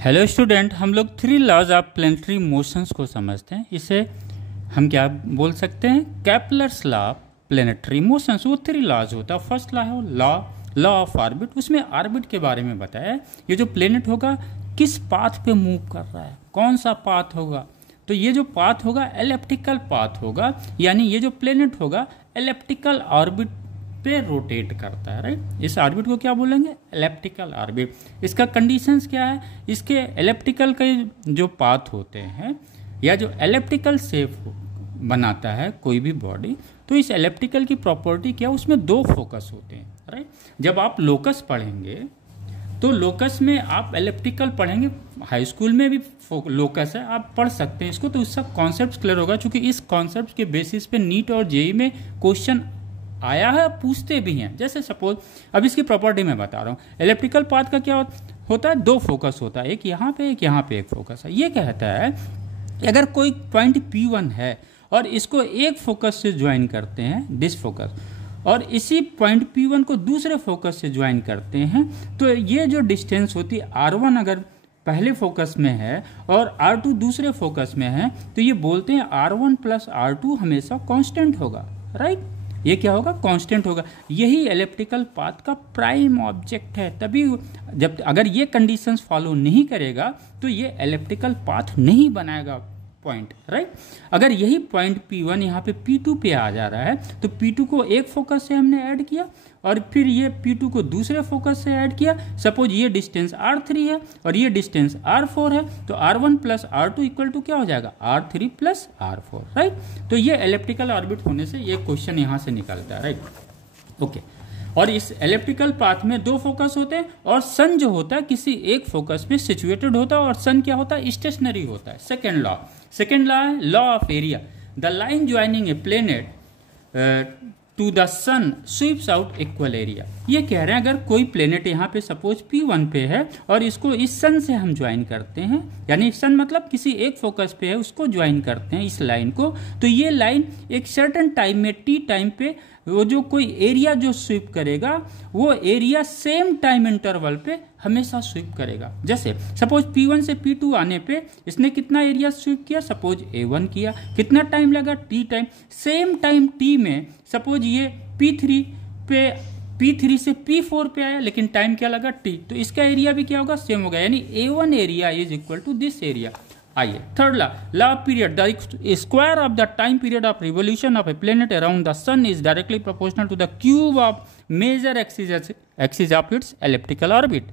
Hello student, हम लोग 3 laws of planetary motions को समझते हैं। इसे हम क्या बोल सकते हैं? Kepler's law of planetary motions. वो 3 लॉज होता है। फर्स्ट लॉ है लॉ ऑफ ऑर्बिट। उसमें ऑर्बिट के बारे में बताया है, ये जो प्लेनेट होगा किस पाथ पे मूव कर रहा है, कौन सा पाथ होगा। तो ये जो पाथ होगा एलिप्टिकल पाथ होगा, यानी ये जो प्लेनेट होगा एलिप्टिकल ऑर्बिट पे रोटेट करता है, राइट। इस ऑर्बिट को क्या बोलेंगे? Elliptical orbit. इसका कंडीशंस क्या है? इसके एलिप्टिकल के जो पाथ होते हैं या जो एलिप्टिकल शेप बनाता है कोई भी बॉडी, तो इस एलिप्टिकल की प्रॉपर्टी क्या, उसमें 2 फोकस होते हैं, राइट। जब आप लोकस पढ़ेंगे तो लोकस में आप एलिप्टिकल पढ़ेंगे, हाई स्कूल में भी लोकस है, आप पढ़ सकते हैं इसको, तो इसका कॉन्सेप्ट क्लियर होगा। क्योंकि इस कॉन्सेप्ट के बेसिस पे नीट और जेई में क्वेश्चन आया है, पूछते भी हैं। जैसे सपोज अब इसकी प्रॉपर्टी मैं बता रहा हूँ। एलिप्टिकल पाथ का क्या होता है? 2 फोकस होता है, एक यहाँ पे एक फोकस है। ये कहता है कि अगर कोई पॉइंट P1 है और इसको एक फोकस से ज्वाइन करते हैं, दिस फोकस, और इसी पॉइंट P1 को दूसरे फोकस से ज्वाइन करते हैं, तो ये जो डिस्टेंस होती है R1 अगर पहले फोकस में है और R2 दूसरे फोकस में है, तो ये बोलते हैं R1 प्लस R2 हमेशा कांस्टेंट होगा, राइट। ये क्या होगा? कांस्टेंट होगा। यही एलिप्टिकल पाथ का प्राइम ऑब्जेक्ट है। तभी जब अगर ये कंडीशंस फॉलो नहीं करेगा तो ये एलिप्टिकल पाथ नहीं बनाएगा पॉइंट, राइट। अगर यही पॉइंट P1 यहाँ पे P2 पे आ जा रहा है, तो P2 को एक फोकस से हमने ऐड किया और फिर ये P2 को दूसरे फोकस से ऐड किया। सपोज ये डिस्टेंस R3 है और ये डिस्टेंस R4 है, तो R1 plus R2 equal to क्या हो जाएगा? R3 plus R4, right. तो ये एलिप्टिकल ऑर्बिट होने से ये क्वेश्चन यहाँ से निकलता है, राइट। ओके। और इस एलिप्टिकल पाथ में 2 फोकस होते हैं और सन जो होता है किसी एक फोकस पे सिचुएटेड होता है, और सन क्या होता है? स्टेशनरी होता है। सेकेंड लॉ है law of area. The line joining a planet to the sun sweeps out equal area. ये कह रहे हैं अगर कोई प्लेनेट यहाँ पे सपोज P1 पे है और इसको इस सन से हम ज्वाइन करते हैं, यानी सन मतलब किसी एक फोकस पे है, उसको ज्वाइन करते हैं इस लाइन को, तो ये लाइन एक सर्टेन टाइम में T टाइम पे वो जो कोई एरिया जो स्वीप करेगा, वो एरिया सेम टाइम इंटरवल पे हमेशा स्वीप करेगा। जैसे सपोज P1 से P2 आने पे इसने कितना एरिया स्वीप किया? सपोज A1 किया। कितना टाइम लगा? T time. Same time T में सपोज ये P3 से P4 पे आया, लेकिन टाइम क्या लगा? T। तो इसका एरिया भी क्या होगा? सेम होगा, यानी A1 area is equal to this area. आइए third law of period. The square of the time period of revolution of a planet around the sun is directly proportional to the cube of major axis of its elliptical orbit.